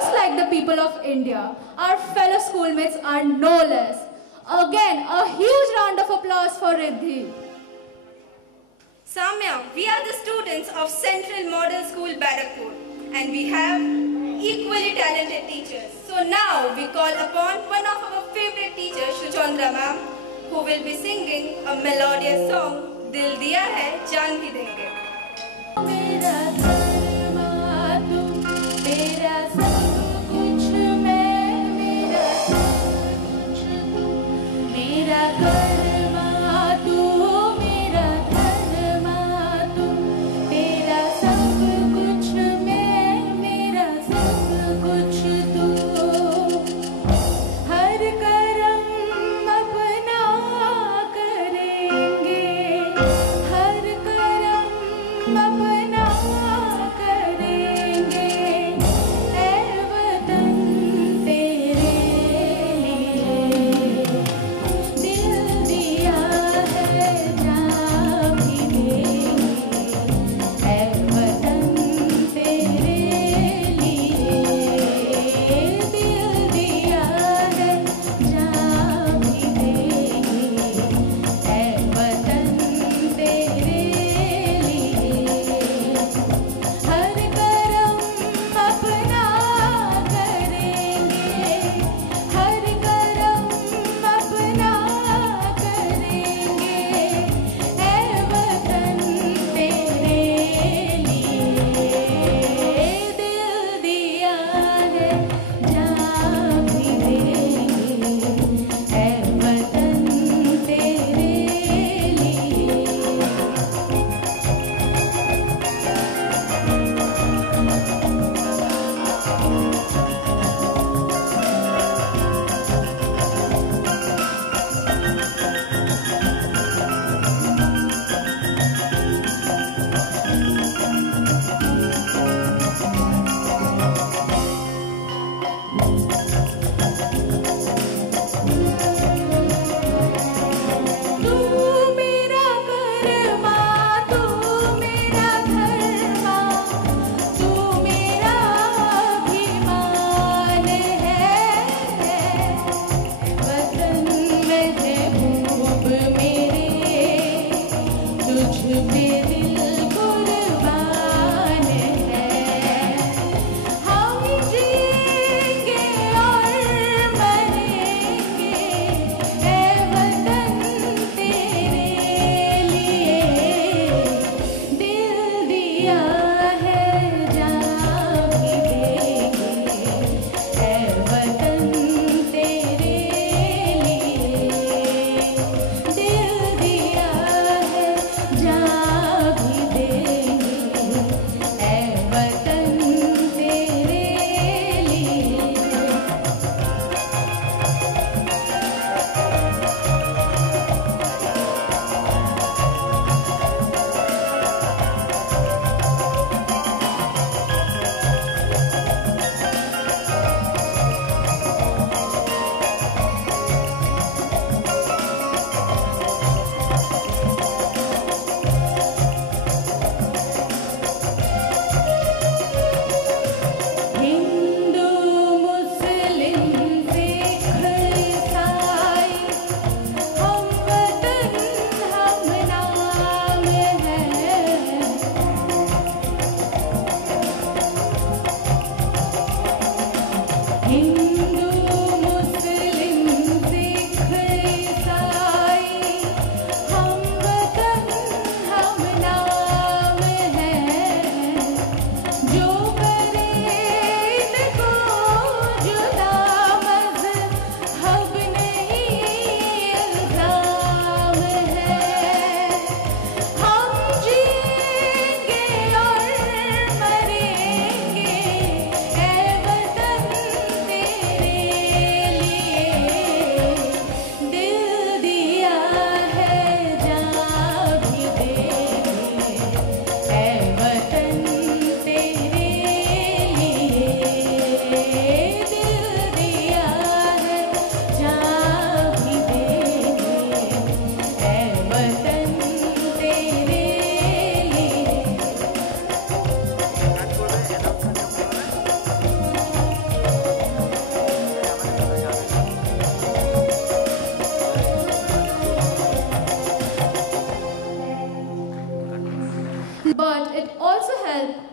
Just like the people of India, our fellow schoolmates are no less. Again, a huge round of applause for Riddhi. Samya, we are the students of Central Model School, Barakpur, and we have equally talented teachers. So now we call upon one of our favorite teachers, Shuchandra ma'am, who will be singing a melodious song, Dil Diya Hai, Jaan Bhi Denge.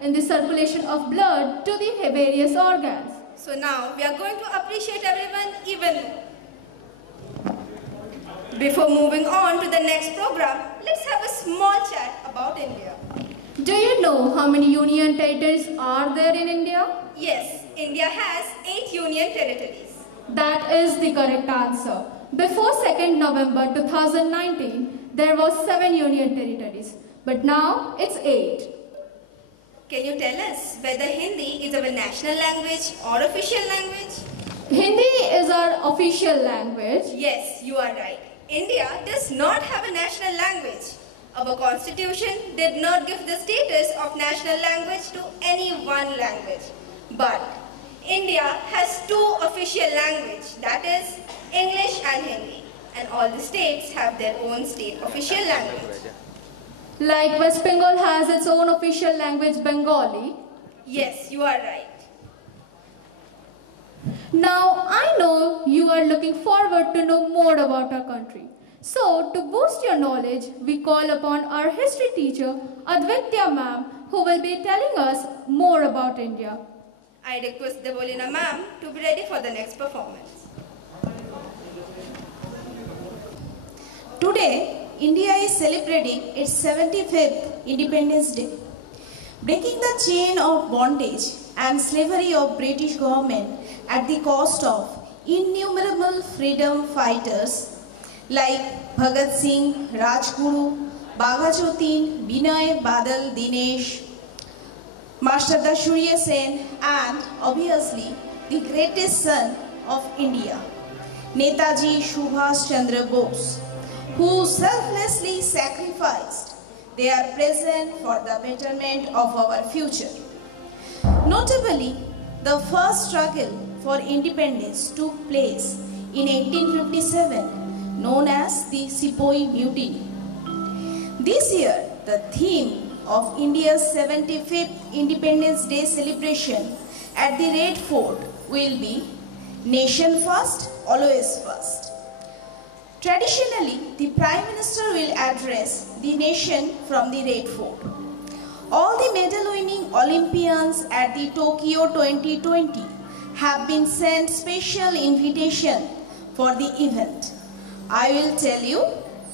in the circulation of blood to the various organs. So now we are going to appreciate everyone even more. Before moving on to the next program, let's have a small chat about India. Do you know how many union territories are there in India? Yes, India has 8 union territories. That is the correct answer. Before 2nd November 2019, there was 7 union territories, but now it's 8. Can you tell us whether Hindi is our national language or official language? Hindi is our official language. Yes, you are right. India does not have a national language. Our constitution did not give the status of national language to any one language. But India has 2 official languages, that is English and Hindi. And all the states have their own state official language. Like West Bengal has its own official language, Bengali. Yes, you are right. Now, I know you are looking forward to know more about our country. So, to boost your knowledge, we call upon our history teacher, Advitya ma'am, who will be telling us more about India. I request Devolina ma'am to be ready for the next performance. Today, India is celebrating its 75th Independence Day. Breaking the chain of bondage and slavery of British government at the cost of innumerable freedom fighters like Bhagat Singh, Rajguru, Bagha Jatin, Binay Badal Dinesh, Master Surya Sen, and obviously the greatest son of India, Netaji Subhash Chandra Bose, who selflessly sacrificed their present for the betterment of our future. Notably, the first struggle for independence took place in 1857, known as the Sepoy Mutiny. This year, the theme of India's 75th Independence Day celebration at the Red Fort will be Nation First, Always First. Traditionally, the Prime Minister will address the nation from the Red Fort. All the medal-winning Olympians at the Tokyo 2020 have been sent special invitation for the event. I will tell you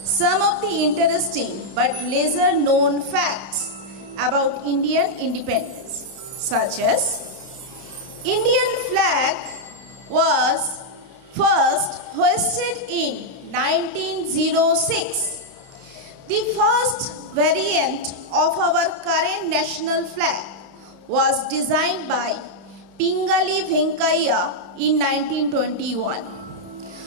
some of the interesting but lesser known facts about Indian independence, such as Indian flag was first hoisted in 1906. The first variant of our current national flag was designed by Pingali Venkaiah in 1921.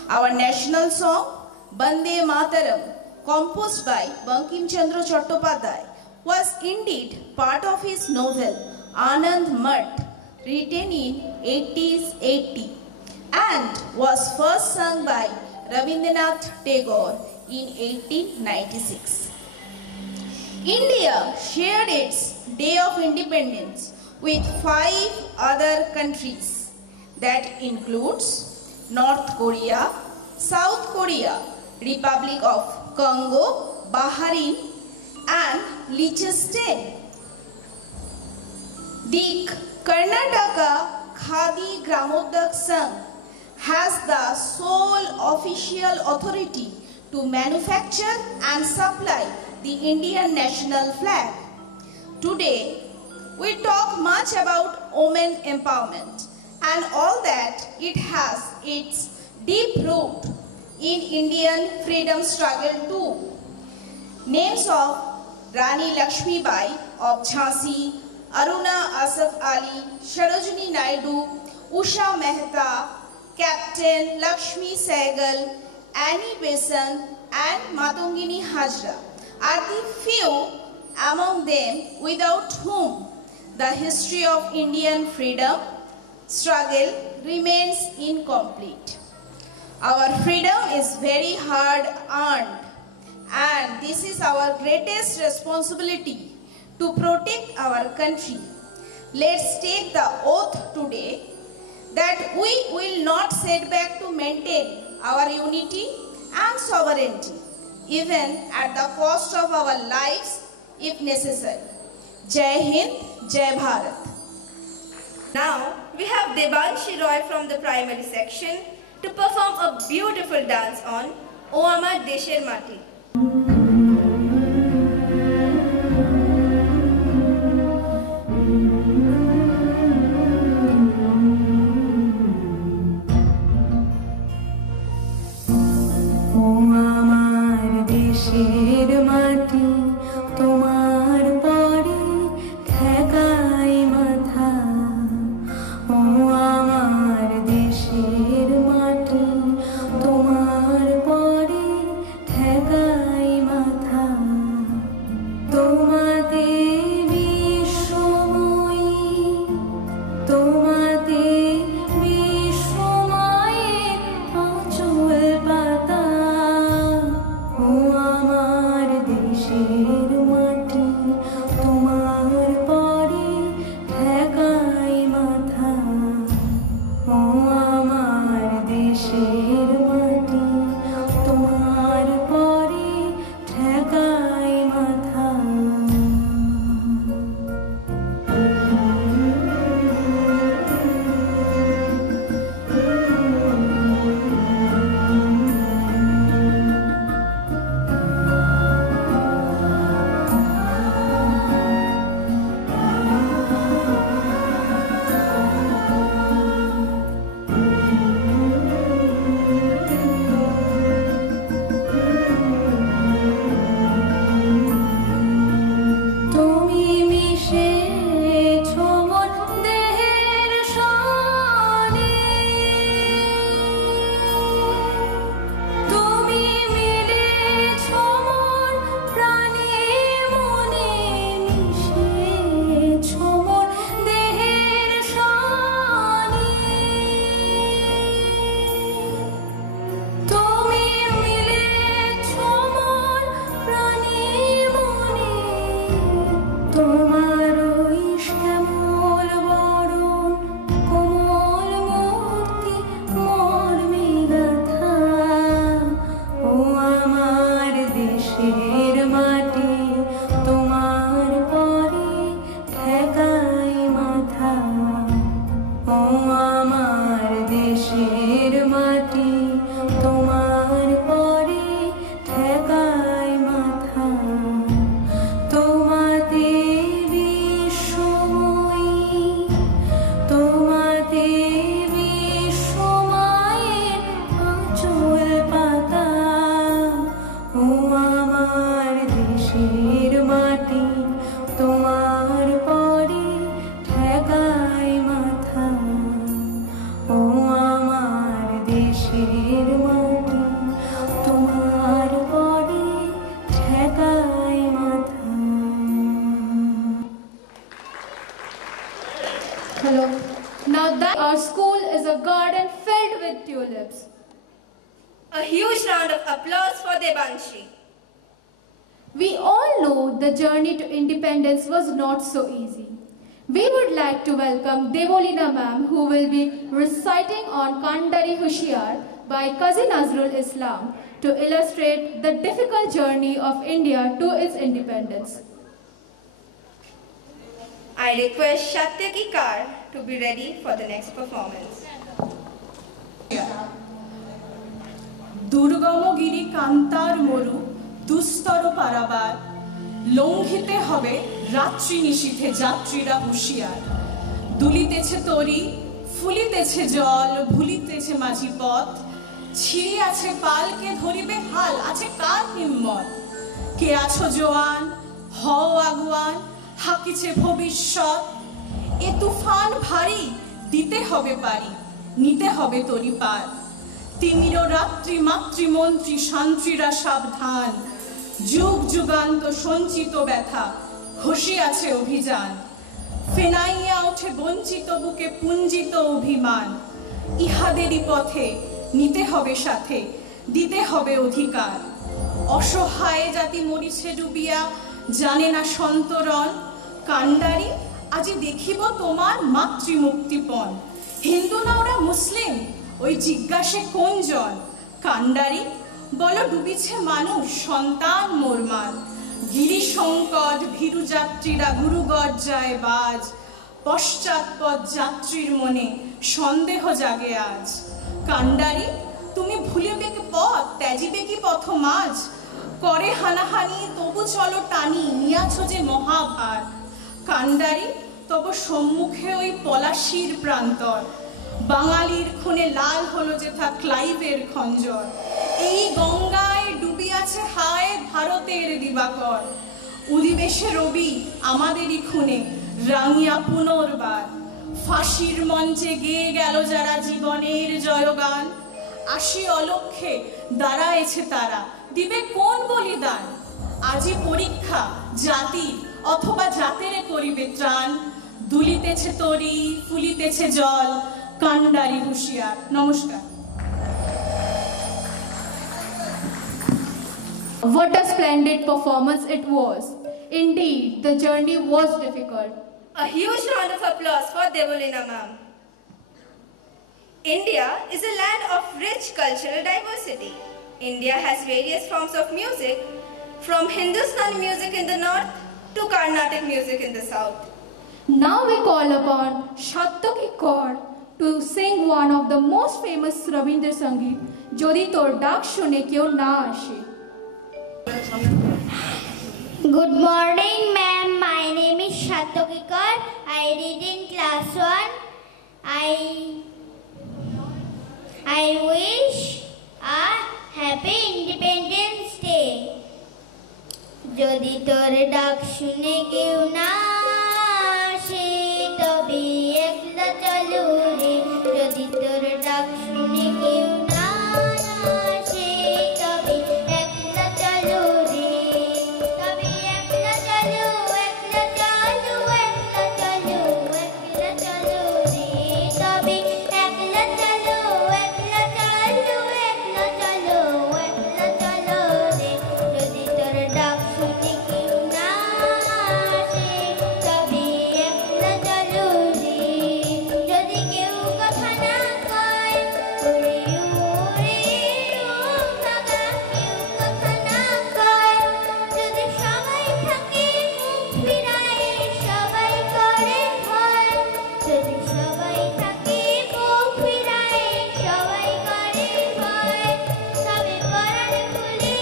Our national song, Bande Mataram, composed by Bankim Chandra Chattopadhyay, was indeed part of his novel Anand Mat, written in 1880, and was first sung by Rabindranath Tagore in 1896. India shared its Day of Independence with 5 other countries, that includes North Korea, South Korea, Republic of Congo, Bahrain, and Liechtenstein. The Karnataka Khadi Gramodyak Sangh has the sole official authority to manufacture and supply the Indian national flag. Today, we talk much about women empowerment and all that it has its deep root in Indian freedom struggle too. Names of Rani Lakshmi Bai of Jhansi, Aruna Asaf Ali, Sarojini Naidu, Usha Mehta, Captain Lakshmi Sehgal, Annie Besant, and Matangini Hajra are the few among them without whom the history of Indian freedom struggle remains incomplete. Our freedom is very hard earned, and this is our greatest responsibility to protect our country. Let's take the oath today that we will not set back to maintain our unity and sovereignty, even at the cost of our lives if necessary. Jai Hind. Jai Bharat. Now we have Debanshi Roy from the primary section to perform a beautiful dance on O Amar Desher Mati. Hello. Now that our school is a garden filled with tulips. A huge round of applause for Debanshi. We all know the journey to independence was not so easy. We would like to welcome Devolina ma'am, who will be reciting on Kandari Hushiyar by Qazi Nazrul Islam to illustrate the difficult journey of India to its independence. I request Shatyaki Kar to be ready for the next performance. Durgamgiri কান্তার মরু দুস্তর পারাবার লঙ্ঘিতে হবে রাত্রি নিশীথে যাত্রীরা হুঁশিয়ার দুলিতেছে তরি ফুলিতেছে জল ভুলিতেছে মাঝি পথ ছিড়ি আছে পালকে ধরিবে হাল আছে কার হিম্মত কে আছো জোয়ান হও আগুয়ান হাকিছে ভবিষ্যৎ এ তুফান ভারী দিতে হবে পারি নিতে হবে তরি পার তিমির রাত্রি মাতৃমন্ত্রী শান্ত্রীরা সাবধান যুগ যুগান্ত সঞ্চিত ব্যথা ঘষে আছে অভিযান ফেনাইয়া ওঠে বঞ্চিত বুকে পুঞ্জিত অভিমান ইহাদেরই পথে নিতে হবে সাথে দিতে হবে অধিকার অসহায় জাতি মরিছে ডুবিয়া জানে না সন্তরণ কান্ডারি আজি দেখিব তোমার মাতৃমুক্তিপণ হিন্দু না ওরা মুসলিম ওই জিজ্ঞাসে কোন জন কান্ডারি বলো ডুবিছে মানুষ সন্তান মোরমান গিরিশঙ্কট ভীরু যাত্রীরা গুরু গর্জায় বাজ, পশ্চাৎপদ যাত্রীর মনে সন্দেহ জাগে আজ। কান্ডারি তুমি ভুলিবে কি পথ, ত্যাজিবে কি পথ মাঝ, করে হানাহানি তবু চলো টানি, নিয়াছ যে মহাভার। কান্ডারি তব সম্মুখে ওই পলাশির প্রান্তর, বাঙালির খুনে লাল হলো যেথা ক্লাইভের খঞ্জর। এই গঙ্গায় ডুবিয়াছে হায় ভারতের দিবাকর, উদিবেশে রবি আমাদেরই খুনে রাঙিয়া পুনর্বার। ফাঁসির মঞ্চে গেয়ে গেল যারা জীবনের জয়গান, আসি অলক্ষ্যে দাঁড়ায়েছে তারা, দিবে কোন বলিদান। আজি পরীক্ষা জাতি অথবা জাতেরে করিবে ত্রাণ, দুলিতেছে তরি ফুলিতেছে জল, কান্ডারি হুঁশিয়ার। নমস্কার। What a splendid performance it was. Indeed, the journey was difficult. A huge round of applause for Devolina ma'am. India is a land of rich cultural diversity. India has various forms of music, from Hindustani music in the north to Carnatic music in the south. Now we call upon Satyaki Kaur to sing one of the most famous Rabindra Sangeet, Jodi Tor Dak Shune Kyo Na Ashe. Good morning, ma'am. My name is Satyaki Kaur. I read in class 1. I wish a happy Independence Day. Jodi tor dak shune keu na ashe, tobe ekla chalo re. Jodi tor dak shune keu na ashe, tobe ekla chalo re. Tobe ekla chalo, ekla chalo, ekla chalo, ekla chalo re. Tobe ekla chalo, ekla chalo, ekla chalo, ekla chalo re. Jodi tor dak shune keu na ashe, tobe ekla chalo re. Jodi keu কথা না কয়, ওরে ওরে ও ভাগা কেউ কথা না কয়। যদি সবাই থাকে মুখ ফিরায়, সবাই করে ভয়। যদি সবাই থাকে মুখ ফিরায়, সবাই করে ভয়। তবে পরাণ খুলে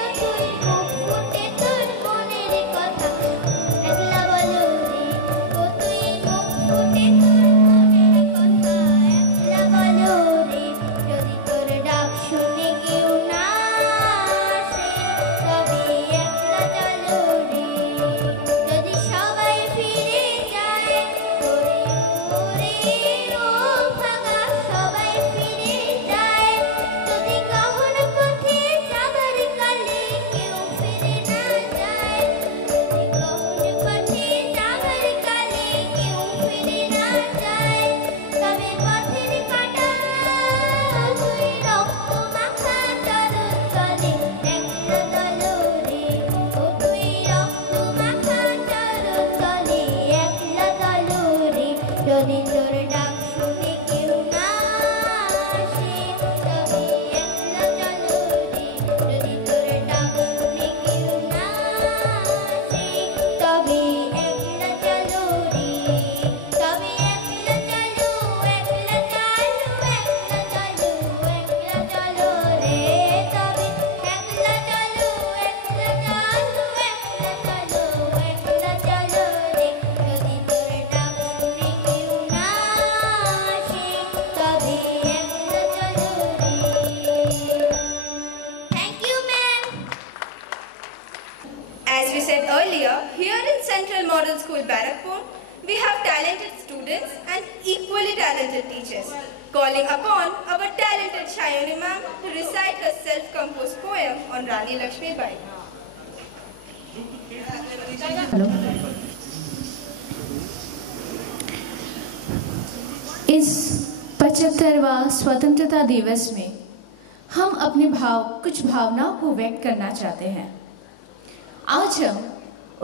ও তুই মুখ ফুটে তোর মনের কথা একলা বলো রে। ও তুই মুখ ফুটে তোর মনের কথা একলা বলো রে। যদি তোর ডাক শুনে কেউ না আসে, তবে একলা চলো রে। যদি সবাই ফিরে যায়, ওরে ওরে ও ভাগা সবাই ফিরে যায়। যদি গহন পথে যাবার কালে কেউ ফিরে না যায়, যদি গহন পথে যাবার কালে কেউ ফিরে না যায়, তবে পথের কাঁটা তুই রক্ত মাখা চরণ তলে একলা চলো রে। ও তুই রক্ত মাখা চরণ তলে একলা চলো রে। যদি তোর ডাক শুনে কেউ না আসে, তবে একলা চলো রে। যদি তোর ডাক শুনে কেউ না আসে, তবে একলা চলো রে। তবে একলা চলো, একলা চলো, একলা চলো, একলা চলো রে। তবে একলা চলো, একলা চলো, একলা চলো, একলা চলো রে। যদি তোর ডাক শুনে কেউ না আসে, তবে একলা চলো রে। Thank you, ma'am. As we said earlier, here in Central Model School, Barakpur, we have talented students and equally talented teachers. Calling upon our talented Shayoni ma'am to recite her self-composed poem on Rani Lakshmi Bai. इस 75वां स्वतंत्रता दिवस में हम अपने कुछ भावनाओं को व्यक्त करना चाहते हैं। आज हम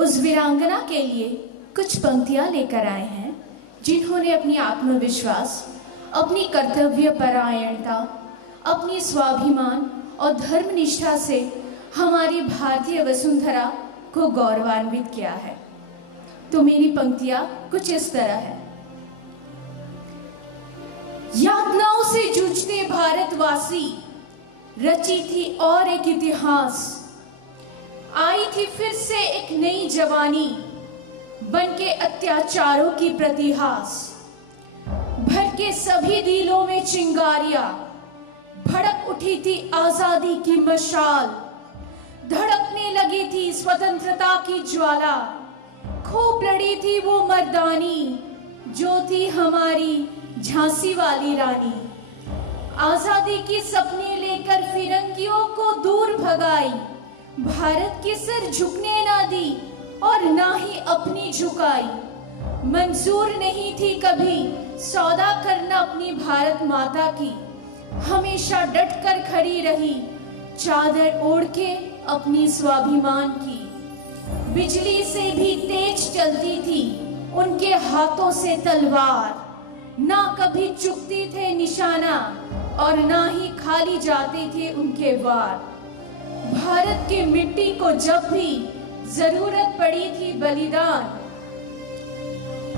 उस वीरांगना के लिए कुछ पंक्तियां लेकर आए हैं जिन्होंने अपनी आत्मविश्वास, अपनी कर्तव्य परायणता, अपनी स्वाभिमान और धर्मनिष्ठा से हमारी भारतीय वसुंधरा को गौरवान्वित किया है। तो मेरी पंक्तियां कुछ इस तरह है। यातनाओं से जूझते भारतवासी, रची थी और एक इतिहास, आई थी फिर से एक नई जवानी, बनके अत्याचारों की प्रतिहास, भर के सभी दिलों में चिंगारियां, भड़क उठी थी आजादी की मशाल, धड़कने लगी थी स्वतंत्रता की ज्वाला, खूब लड़ी थी वो मर्दानी, जो थी हमारी झांसी वाली रानी। आजादी की सपने लेकर फिरंगियों को दूर भगाई, भारत के सर झुकने ना दी और ना ही अपनी झुकाई। मंजूर नहीं थी कभी सौदा करना अपनी भारत माता की, हमेशा डट कर खड़ी रही चादर ओढ़ के अपनी स्वाभिमान की। बिजली से भी तेज चलती थी उनके हाथों से तलवार, ना कभी चुकती थे निशाना और ना ही खाली जाते थे उनके वार। भारत की मिट्टी को जब भी जरूरत पड़ी थी बलिदान,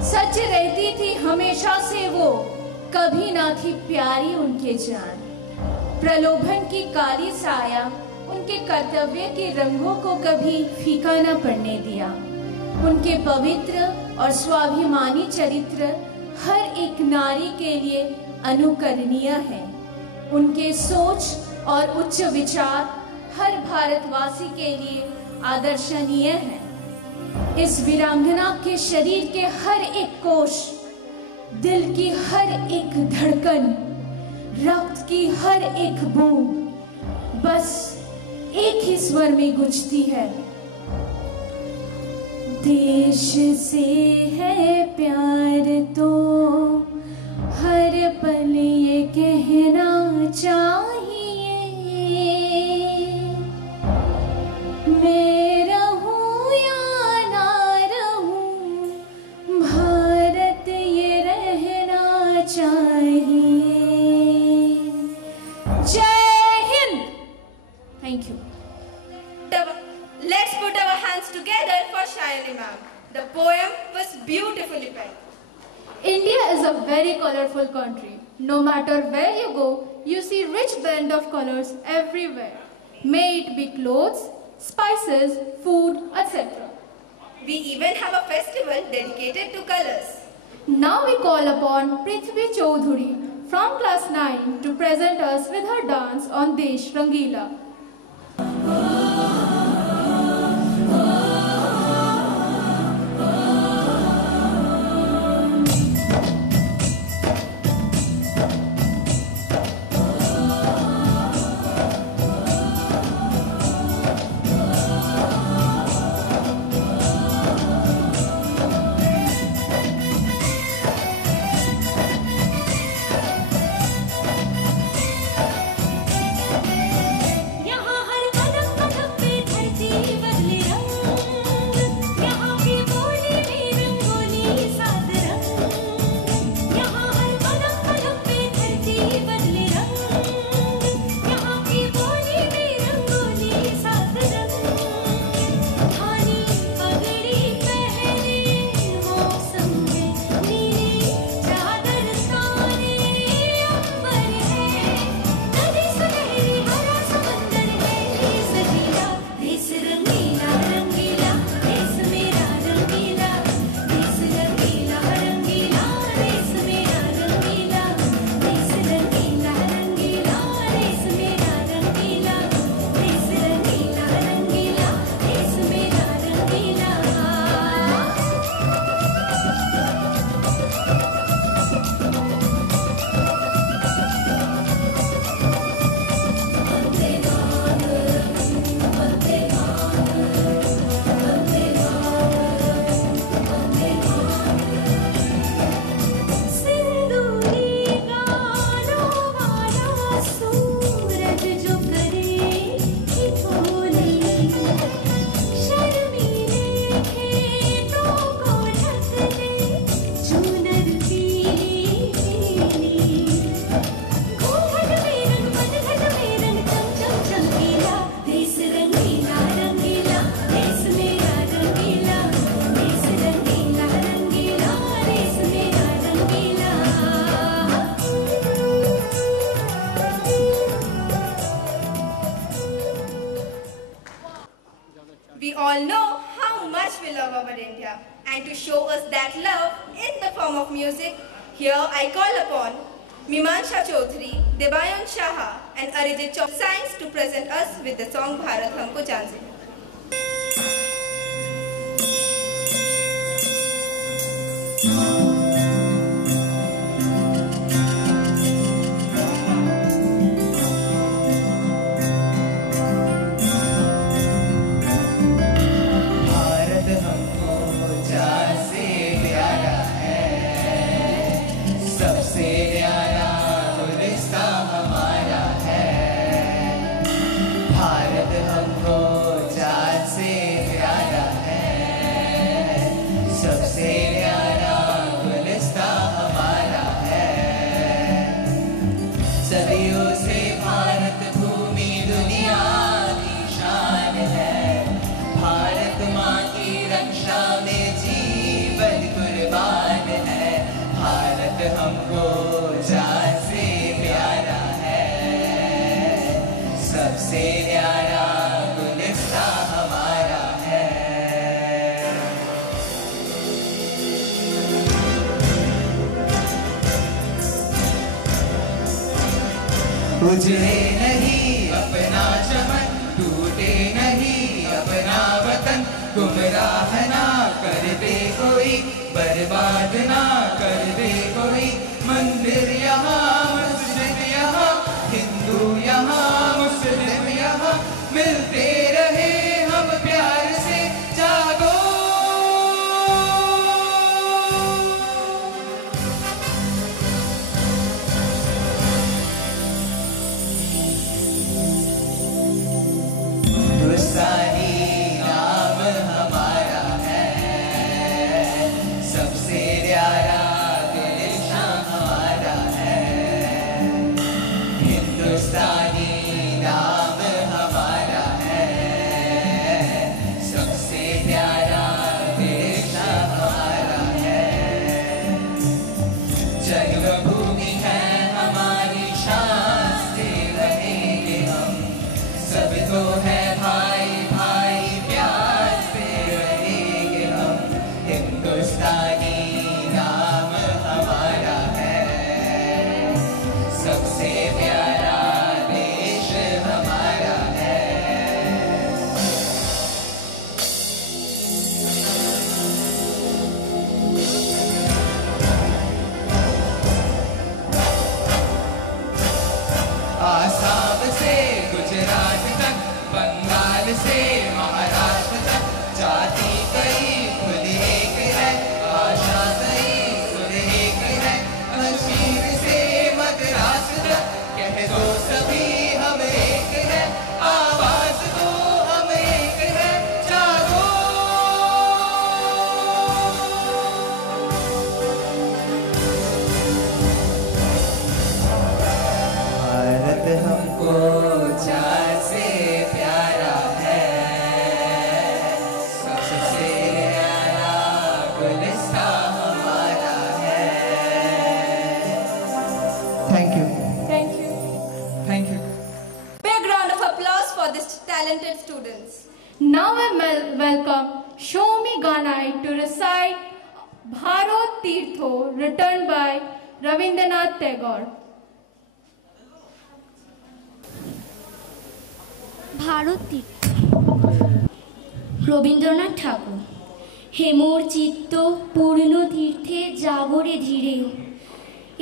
सच रहती थी हमेशा से वो, कभी ना थी प्यारी उनके जान। प्रलोभन की काली साया उनके कर्तव्य के रंगों को कभी फीका न पड़ने दिया। उनके पवित्र और स्वाभिमानी चरित्र हर एक नारी के लिए अनुकरणीय है। उनके सोच और उच्च विचार हर भारतवासी के लिए आदर्शनीय है। इस वीरांगना के शरीर के हर एक कोश, दिल की हर एक धड़कन, रक्त की हर एक बूंद बस एक ही स्वर में गूंजती है, देश से है प्यार तो हर पल ये कहना चाहिए, मैं रहूं या ना रहूं, भारत ये रहना चाहिए। जय Hind. Thank you. Let's put our hands together for Shayali ma'am. The poem was beautifully penned. India is a very colorful country. No matter where you go, you see rich blend of colors everywhere. May it be clothes, spices, food, etc. We even have a festival dedicated to colors. Now we call upon Prithvi Chaudhuri from class 9 to present us with her dance on Desh Rangila. all know how much we love our India, and to show us that love in the form of music, here I call upon Mimansha Chaudhary, Debayan Shaha and Arijit Science to present us with the song Bharat Humko Janse. उजड़े नहीं अपना चमन, टूटे नहीं अपना वतन, गुमराह ना कर दे कोई, बर्बाद ना कर दे कोई। मंदिर यहाँ मस्जिद यहाँ, हिंदू यहाँ मुस्लिम यहाँ, मिलते रहे हम प्यार से, जागो नाम हमारा है, सबसे प्यारा दिलशां हमारा है। हिंदुस्तानी नाम हमारा है, सबसे प्यारा दिलशां हमारा है। जन्मभूमि है हमारी, शान से रहेंगे हम, सब तो है हिंदुस्तानी नाम हमारा है, सबसे प्यारा देश हमारा है। आसाम से गुजरात तक, बंगाल से महाराष्ट्र तक, जाति कई खुद एक है, आशा कई सुर एक है। कश्मीर से मद्रास तक, कह दो सभी हम एक है, आवाज दो हम एक है, जागो भारत हमको जान से प्यारा है, सबसे प्यारा गुलिस्तां हमारा है। Thank you. Thank you. Thank you. Big round of applause for these talented students. Now I welcome Shomi Ganai to recite Bharat Tirtho, written by Rabindranath Tagore. Bharat তীর্থ। রবীন্দ্রনাথ ঠাকুর। হেমোর চিত্ত পূর্ণ তীর্থে জাগরে ধীরে,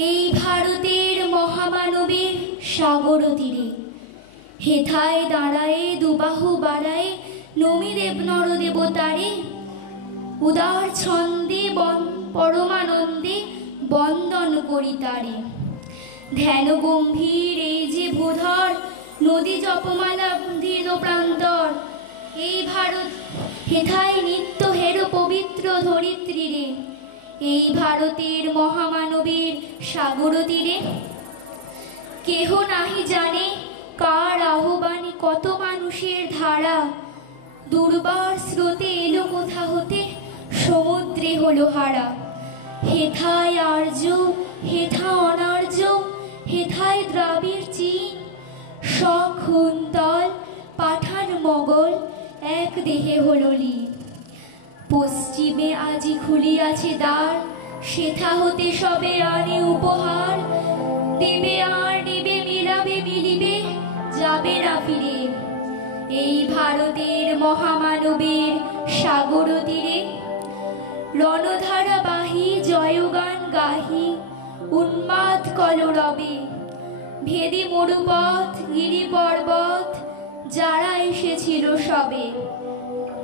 এই ভারতের মহামানবের সাগর তীরে। হেথায় দাঁড়ায়ে দুবাহু বাড়ায়ে, নমি দেব নরদেবতারে, উদার ছন্দে পরমানন্দে বন্দন করি তারে। ধ্যান গম্ভীর এই যে ভূধর, নদী জপমালা দৃঢ় প্রান্তর, এই ভারত হেথায় নিত্য হের পবিত্র ধরিত্রী রে, এই ভারতের মহামানবের সাগর তীরে। কেহ নাহি জানে কার আহ্বানে কত মানুষের ধারা, দুর্বার স্রোতে এলো কোথা হতে, সমুদ্রে হলো হারা। হেথায় আর্য, হেথা অনার্য, হেথায় দ্রাবিড় চীন, শক হুন্তল পাঠান মোগল, এক দেহে হলো লীন। পশ্চিমে আজি খুলিয়াছে দ্বার, সেথা হতে সবে আনে উপহার। দেবে আর নেবে, মিলাবে মিলিবে, যাবে না ফিরে। এই ভারতের মহামানবের সাগর তীরে রণধারা বাহি, জয়গান গাহি উন্মাদ কলরবে। ভেদি মরুপথ গিরি পর্বত, যারা এসেছিল সবে।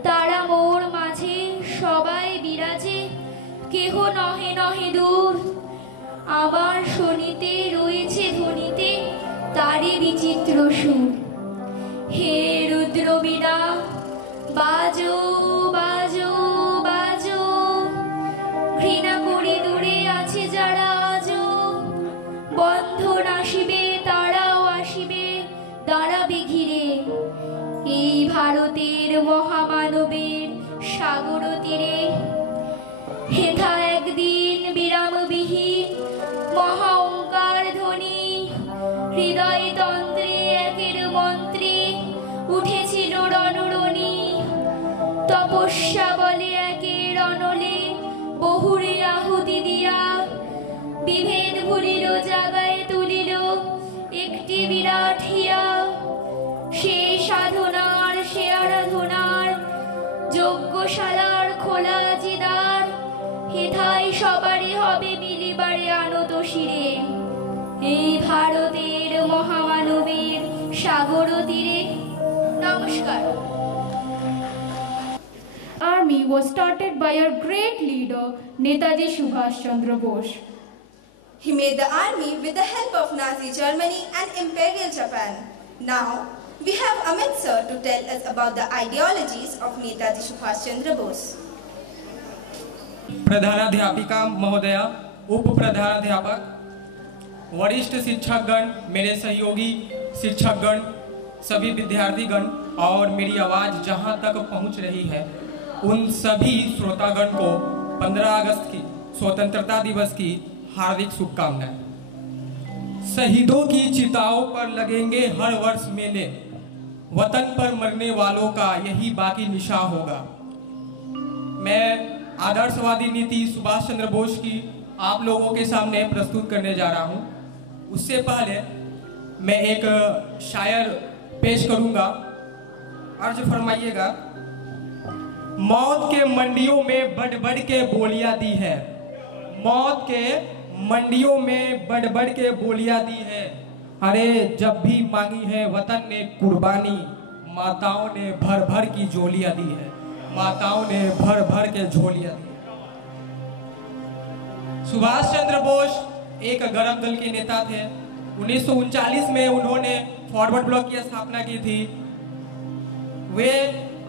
তারা মোর মাঝে সবাই বিরাজে, কেহ নহে নহে দূর। আমার শনিতে রয়েছে ধ্বনিতে তারি বিচিত্র সুর। হে রুদ্র বীণা বাজো বাজো বাজো, ঘৃণা করি দূরে আছে যারা আজো। বন্ধন আসিবে তারাও আসিবে, দাঁড়াবে ঘিরে। এই ভারতের মহামানবের সাগর তীরে হেথা একদিন বিরামবিহীন মহা ওঙ্কার ধ্বনি। হৃদয় তন্ত্রে একের মন্ত্রে উঠেছিল রণরণী। তপস্যা বলে একের অনলে বহুরে আহুতি দিয়া। বিভেদ ভুলিল জাগায় তুলিল একটি বিরাট হিয়া। সে সাধনার সে আরাধনার যজ্ঞশালার খোলা জিদার। হেথায় সবারই হবে মিলিবারে আনত শিরে। এই ভারতের মহামানবের সাগর তীরে। নমস্কার। Army was started by our great leader Netaji Subhash Chandra Bose. He made the army with the help of Nazi Germany and Imperial Japan. Now, we have Amit sir to tell us about the ideologies of Netaji Subhash Chandra Bose. प्रधानाध्यापिका महोदया, उप प्रधानाध्यापक, वरिष्ठ शिक्षकगण, मेरे सहयोगी शिक्षकगण, सभी विद्यार्थीगण और मेरी आवाज़ जहां तक पहुंच रही है उन सभी श्रोतागण को 15 अगस्त की स्वतंत्रता दिवस की हार्दिक शुभकामनाएं। शहीदों की चिताओं पर लगेंगे हर वर्ष मेले, वतन पर मरने वालों का यही बाकी निशान होगा। मैं आदर्शवादी नीति सुभाष चंद्र बोस की आप लोगों के सामने प्रस्तुत करने जा रहा हूं। उससे पहले मैं एक शायर पेश करूंगा। अर्ज फरमाइएगा। मौत के मंडियों में बढ़ बढ़ के बोलियां दी है, मौत के मंडियों में बढ़ बढ़ के बोलियां दी है। अरे जब भी मांगी है वतन ने कुर्बानी, माताओं ने भर भर की झोलियां दी है, माताओं ने भर भर के झोलियां दी। सुभाष चंद्र बोस एक गरम दल के नेता थे। 1939 में उन्होंने फॉरवर्ड ब्लॉक की स्थापना की थी। वे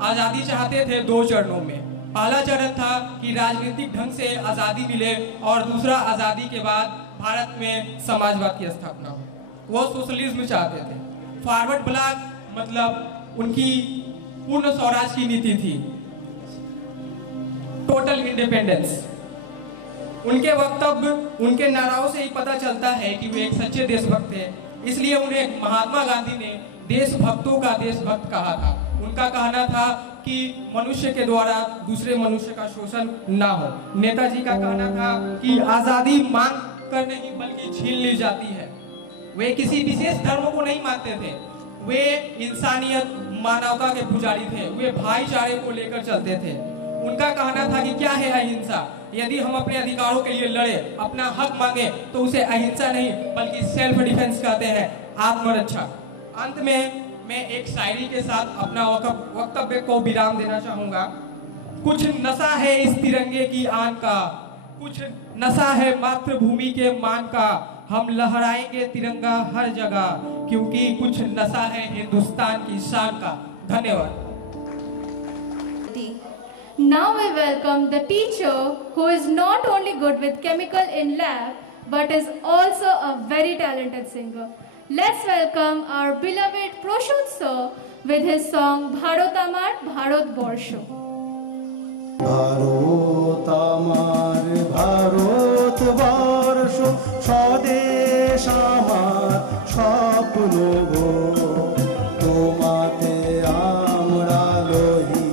आजादी चाहते थे 2 चरणों में। पहला चरण था कि राजनीतिक ढंग से आजादी मिले और दूसरा आजादी के बाद भारत में समाजवाद की स्थापना हो। वो सोशलिज्म चाहते थे। फॉरवर्ड ब्लॉक मतलब उनकी पूर्ण स्वराज की नीति थी, टोटल इंडिपेंडेंस। उनके वक्तव्य, उनके नाराओं से ही पता चलता है कि वे एक सच्चे देशभक्त थे। इसलिए उन्हें महात्मा गांधी ने देशभक्तों का देशभक्त कहा था। उनका कहना था कि मनुष्य के द्वारा दूसरे मनुष्य का शोषण ना हो। नेताजी का कहना था कि आजादी मांग कर नहीं बल्कि छीन ली जाती है। वे किसी विशेष धर्म को नहीं मानते थे। वे इंसानियत, मानवता के पुजारी थे। वे भाईचारे को लेकर चलते थे। उनका कहना था कि क्या है अहिंसा। यदि हम अपने अधिकारों के लिए लड़े, अपना हक मांगे, तो उसे अहिंसा नहीं बल्कि सेल्फ डिफेंस कहते हैं, आत्मरक्षा। अंत में मैं एक शायरी के साथ अपना वक्तव्य को विराम देना चाहूंगा। कुछ नशा है इस तिरंगे की आन का, कुछ नशा है मातृभूमि के मान का। हम लहराएंगे तिरंगा हर जगह, क्योंकि कुछ नशा है हिंदुस्तान की शान का। धन्यवाद। Now we welcome the teacher who is not only good with chemical in lab but is also a very talented singer. Let's welcome our beloved Proshut sir with his song Bharat Amar Bharat Borsho. Bharat আমার ভারত বর্ষ, স্বদেশ আমার স্বপ্ন গো। তোমাতে আমরা লহি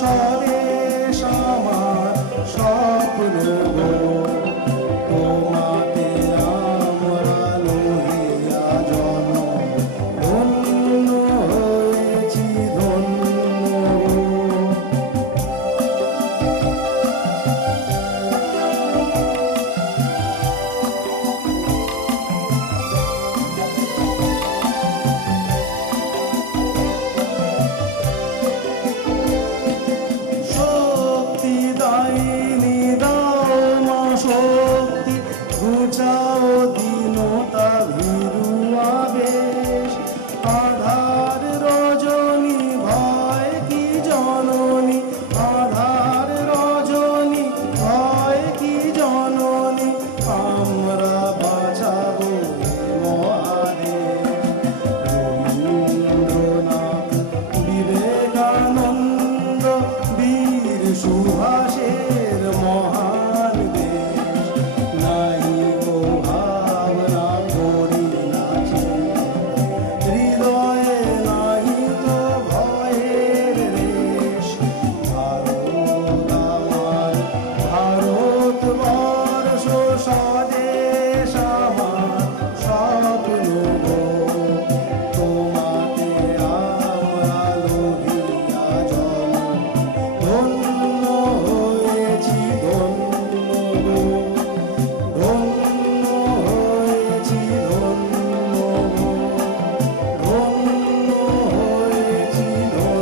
স্বদেশ আমার স্বপ্ন গো তোমাতে আমরা লইয়া জন্ম ধন্য হয়েছি ধন্য শক্তি দাইনি দাও মা শক্তি ঘুচাও দীনতা ভীরু আবেশ আধার রজনী ভয় কি জননী আধার রজনী ভয় কি জননী আমরা বাঁচাবো মহাদেশ রবীন্দ্রনাথ বিবেকানন্দ বীর সুভাষের মহান দেশ নাই গো ভাবনা করি নাচে হৃদয়ে নাই তো ভয়ের রেশ ভারত আমার ভারতবর্ষ স্বদেশ আমার স্বপ্ন গো তোমাতে আমরা লইয়া জন্ম ধন্য হয়েছি ধন্য গো ধন্য হয়েছি ধন্য গো ধন্য হয়েছি ধন্য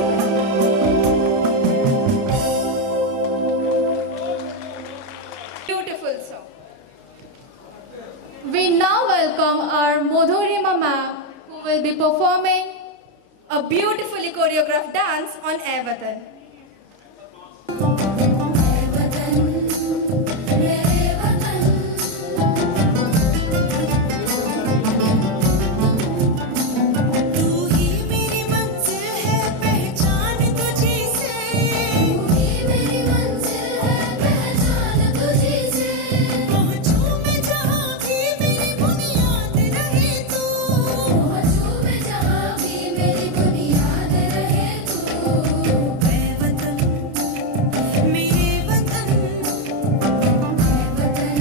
Beautiful song. We now welcome our Madhurima ma'am, who will be performing A beautifully choreographed dance on Air Watan. तू ही मेरी मंजिल है पहचान तुझी से तू ही मेरी मंजिल है पहचान तुझी से पहुंचूं मैं जहां भी मेरी बुनियाद रहे तू पहुंचूं मैं जहां भी मेरी बुनियाद रहे तू ऐ वतन मेरे वतन ऐ वतन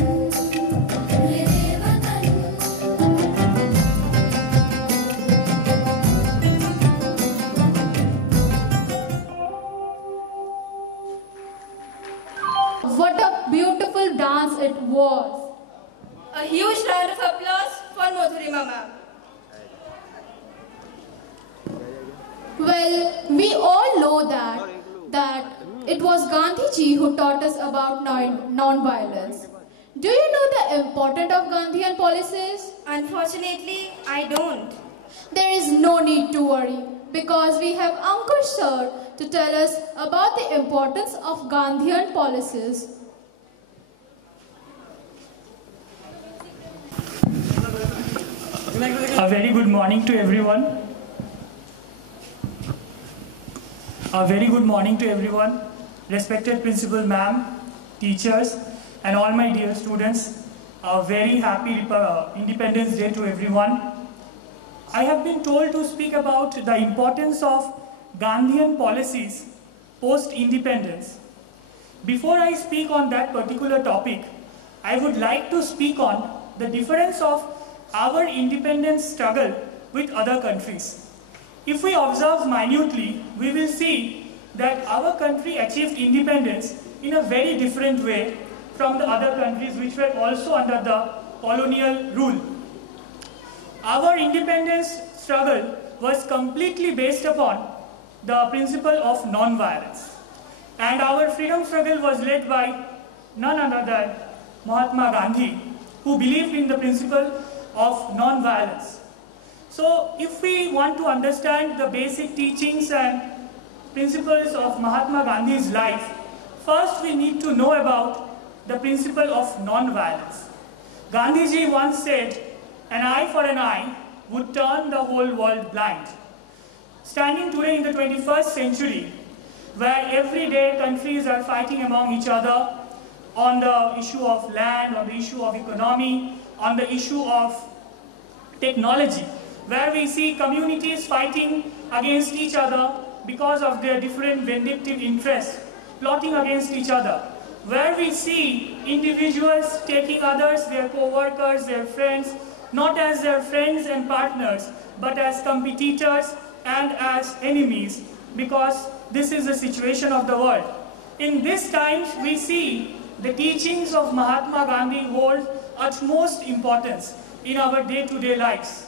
मेरे वतन what a beautiful dance it was. A huge round of applause for Madhurima ma'am. Well, we all know that it was Gandhiji who taught us about non-violence. Do you know the importance of Gandhian policies? Unfortunately, I don't. There is no need to worry because we have Ankush sir to tell us about the importance of Gandhian policies. A very good morning to everyone. A very good morning to everyone. Respected Principal Ma'am, teachers, and all my dear students. A very happy Independence Day to everyone. I have been told to speak about the importance of Gandhian policies post-independence. Before I speak on that particular topic, I would like to speak on the difference of our independence struggle with other countries. If we observe minutely, we will see that our country achieved independence in a very different way from the other countries which were also under the colonial rule. Our independence struggle was completely based upon the principle of non-violence. And our freedom struggle was led by none other than Mahatma Gandhi, who believed in the principle of non-violence. So if we want to understand the basic teachings and principles of Mahatma Gandhi's life, first we need to know about the principle of non-violence. Gandhiji once said, "An eye for an eye would turn the whole world blind." Standing today in the 21st century, where every day countries are fighting among each other on the issue of land, on the issue of economy, on the issue of technology, where we see communities fighting against each other because of their different vindictive interests, plotting against each other, where we see individuals taking others, their co-workers, their friends, not as their friends and partners, but as competitors and as enemies, because this is the situation of the world. In these times, we see the teachings of Mahatma Gandhi hold utmost importance in our day-to-day lives.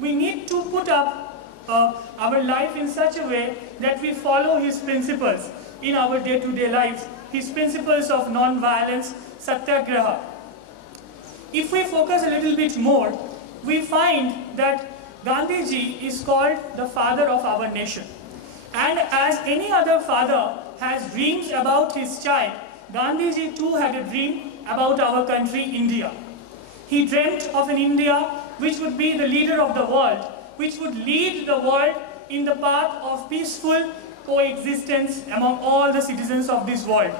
We need to put up our life in such a way that we follow his principles in our day-to-day lives, his principles of non-violence, satyagraha. If we focus a little bit more, we find that Gandhiji is called the father of our nation. And as any other father has dreams about his child, Gandhiji too had a dream about our country, India. He dreamt of an India which would be the leader of the world, which would lead the world in the path of peaceful coexistence among all the citizens of this world.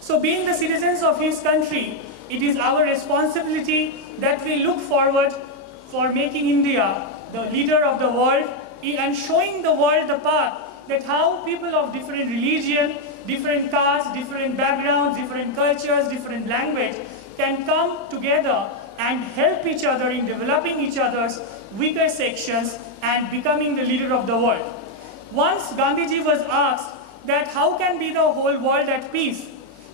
So being the citizens of his country, it is our responsibility that we look forward for making India the leader of the world and showing the world the path that how people of different religion, different castes, different backgrounds, different cultures, different language can come together and help each other in developing each other's weaker sections and becoming the leader of the world. Once Gandhiji was asked that how can be the whole world at peace,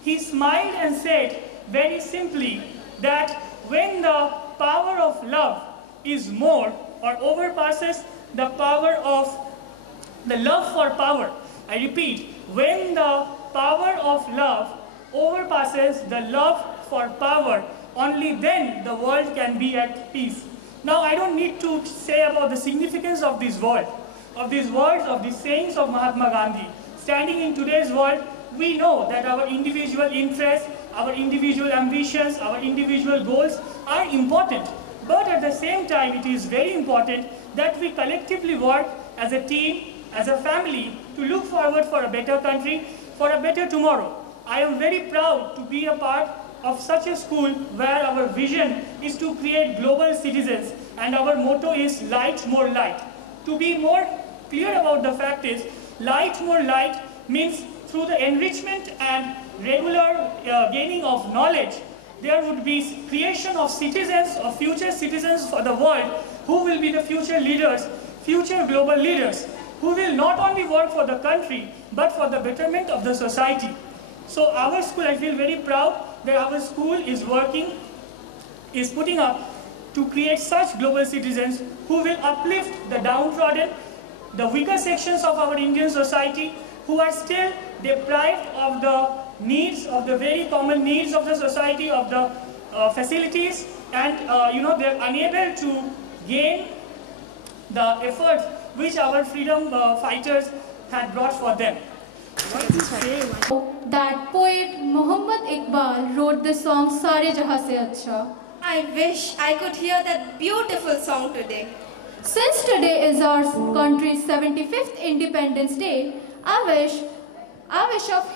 he smiled and said very simply that when the power of love is more or overpasses the power of the love for power, I repeat, when the power of love overpasses the love for power, only then the world can be at peace. Now I don't need to say about the significance of this word, of these words, of these sayings of Mahatma Gandhi. Standing in today's world, we know that our individual interests, our individual ambitions, our individual goals are important. But at the same time, it is very important that we collectively work as a team, as a family, to look forward for a better country, for a better tomorrow. I am very proud to be a part of such a school where our vision is to create global citizens and our motto is light more light. To be more clear about the fact is, light more light means through the enrichment and regular gaining of knowledge, there would be creation of citizens, of future citizens for the world who will be the future leaders, future global leaders, who will not only work for the country but for the betterment of the society. So our school, I feel very proud that our school is working, is putting up to create such global citizens who will uplift the downtrodden, the weaker sections of our Indian society who are still deprived of the needs, of the very common needs of the society, of the facilities, and they're unable to gain the effort which our freedom fighters had brought for them. That poet Muhammad Iqbal wrote the song Sare Jahan Se Acha. I wish I could hear that beautiful song today. Since today is our country's 75th Independence Day, I wish of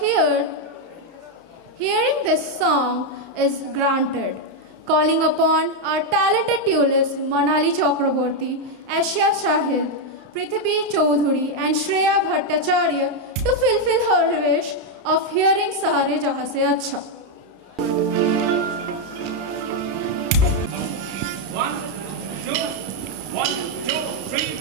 hearing this song is granted. Calling upon our talented tulips Manali Chakraborty, Ashia Shahid, Prithvi Chaudhuri and Shreya Bhattacharya to fulfill her wish of hearing Sare Jahan Se Acha. One, two, three.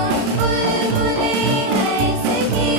हम बुलबुलें हैं इसकी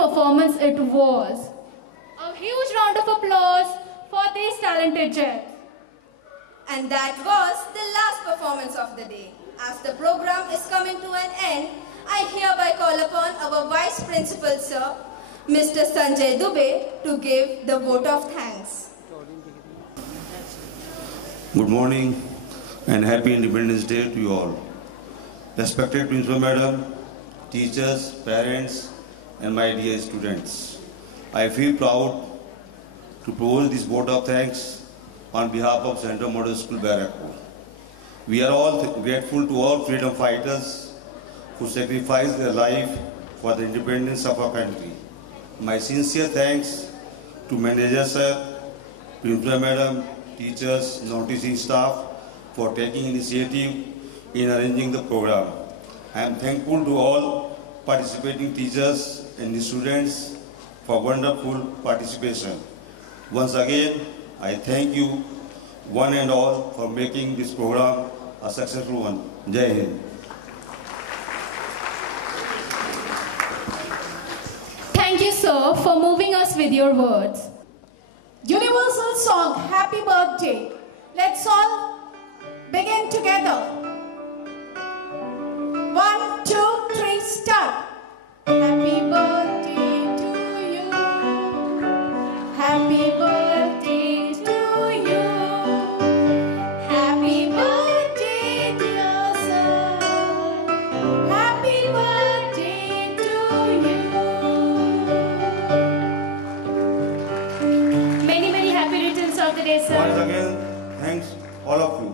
performance it was. A huge round of applause for these talented jets. And that was the last performance of the day. As the program is coming to an end, I hereby call upon our Vice Principal Sir, Mr. Sanjay Dubey, to give the vote of thanks. Good morning and happy Independence Day to you all. Respected Principal Madam, teachers, parents and my dear students. I feel proud to propose this vote of thanks on behalf of Central Model School Barrackpore. We are all grateful to all freedom fighters who sacrificed their life for the independence of our country. My sincere thanks to Manager Sir, Principal Madam, teachers, non-teaching staff for taking initiative in arranging the program. I am thankful to all participating teachers and the students for wonderful participation. Once again, I thank you one and all for making this program a successful one. Jai Hind. Thank you, sir, for moving us with your words. Universal song, Happy Birthday. Let's all begin together. 1, 2, 3, start. Happy birthday to you. Happy birthday to you. Happy birthday, dear sir. Happy birthday to you. Many, many happy returns of the day, sir. Once again, thanks all of you.